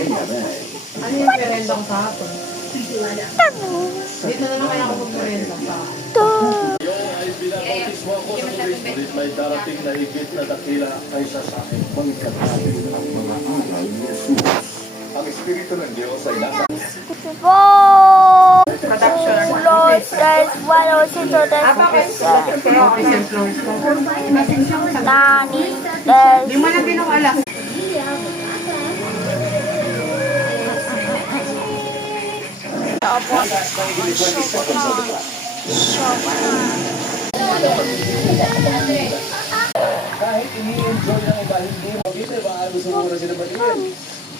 Ano yung merenda ko kahapon? Dito na naman ako mag-merenda kahapon. Ay binabautismo ako sa tubig, ngunit may darating na higit na dakila kaysa sa akin. Bangkat natin ang mga aral ni Jesus. Ang Espiritu ng Diyos ay nasa Lord, there's one or two to the Nani, there's Di mo na binuala. Kahit ini-enjoy ng iba, hindi mo kita, baka gusto mo na sila batiin.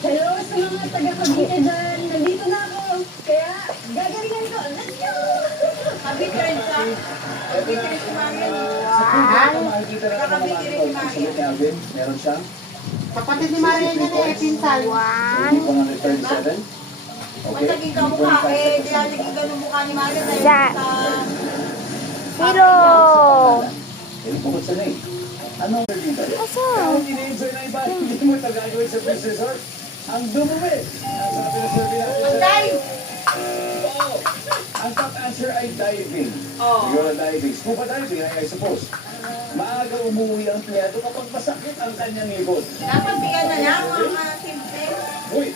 Hello sa mga taga-Cavite dyan. Nandito na ako. Kaya gagalingan ko. Let's go! Cavite rin siya. Cavite rin si Mami. Makikita na naman naman sa Calvin, meron siya. Kapatid ni Maria niya na pinsan. 137. Okay. Naging kamukha eh. Kaya naging ganun mukha ni Mami. Sa- Zero. Bukod sa name. Anong dito? Kahit ini-enjoy ng iba, hindi mo tagagawin sa first resort. Ang dumumi. Ang sabi na survey natin. Ang dive! Oo. Ang top answer ay diving. You're a diving. Scuba diving, I suppose. Maaga umuwi ang empleyado kapag masakit ang kanyang ibon. Dapat bigyan na lang mga simple. Uy,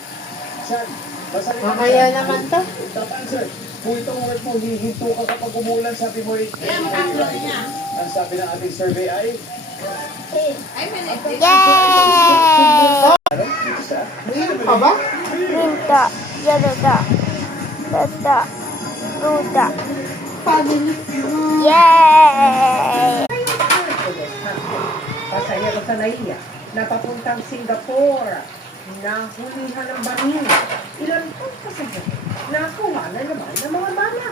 San, masakit ang Makaya naman to. top answer. Kung itong word mo, hihinto ka kapag umulan, sabi mo ay... Kaya makaklo niya. Ang sabi ng ating survey ay... Ay, manipis. Yay! Ano? Dito sa... Umiinom ka ba? Minta, Yaruda, Dada, Ruda. Yay! Pasaya ko sa naiya na papuntang Singapore. Nahulihan ng baril. Ilan pang pasahero nakuha na naman ng mga bala.